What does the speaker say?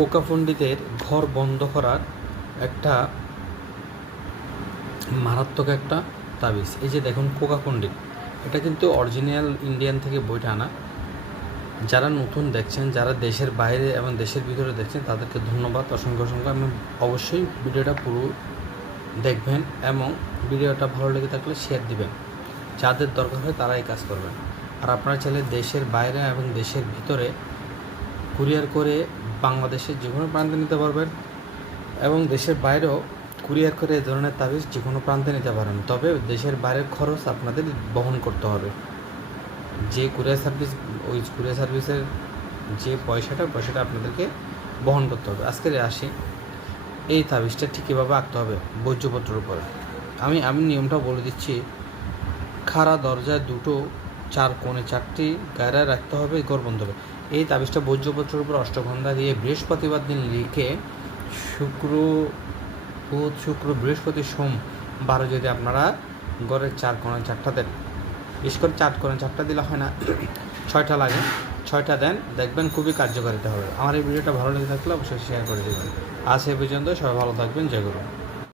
Coca পণ্ডিতের ঘর বন্ধ করার একটা মারাত্মক একটা তাবিজ। এই যে দেখুন কোকা পণ্ডিত, এটা কিন্তু অরিজিনাল ইন্ডিয়ান থেকে বইটা আনা। যারা নতুন দেখছেন, যারা দেশের বাইরে এবং দেশের ভিতরে দেখছেন, তাদেরকে ধন্যবাদ, অসংখ্য অসংখ্য। আমি অবশ্যই ভিডিওটা পুরো দেখবেন এবং ভিডিওটা ভালো লেগে থাকলে শেয়ার দিবেন। যাদের দরকার হয় তারা এই কাজ করবেন। আর আপনারা চাইলে দেশের বাইরে এবং দেশের ভিতরে কুরিয়ার করে বাংলাদেশের যে কোনো প্রান্তে নিতে পারবেন এবং দেশের বাইরেও কুরিয়ার করে এই ধরনের তাবিজ যে কোনো প্রান্তে নিতে পারেন। তবে দেশের বাইরের খরচ আপনাদের বহন করতে হবে। যে কুরিয়ার সার্ভিস, ওই কুরিয়ার সার্ভিসের যে পয়সাটা আপনাদেরকে বহন করতে হবে। আজকে আসি, এই তাবিজটা ঠিক কীভাবে আঁকতে হবে বৈজ্যপত্রের উপরে। আমি নিয়মটা বলে দিচ্ছি। খাড়া দরজায় দুটো, চার কোণে চারটি গায়রায় রাখতে হবে, ঘর বন্ধ হবে। এই তাবিজটা বৈজ্যপত্রের উপর অষ্টগন্ধা দিয়ে বৃহস্পতিবার দিন লিখে শুক্র বৃহস্পতি সোমবার যদি আপনারা ঘরের চার কোণে চারটা দেন, বিশেষ করে চার কোণে চারটা দিলে হয় না, 6টা লাগে, 6টা দেন, দেখবেন খুবই কার্যকারিতা হবে। আমার এই ভিডিওটা ভালো লেগে থাকলে অবশ্যই শেয়ার করে দেবেন। আজ এই পর্যন্ত, সবাই ভালো থাকবেন। জয় গুরু।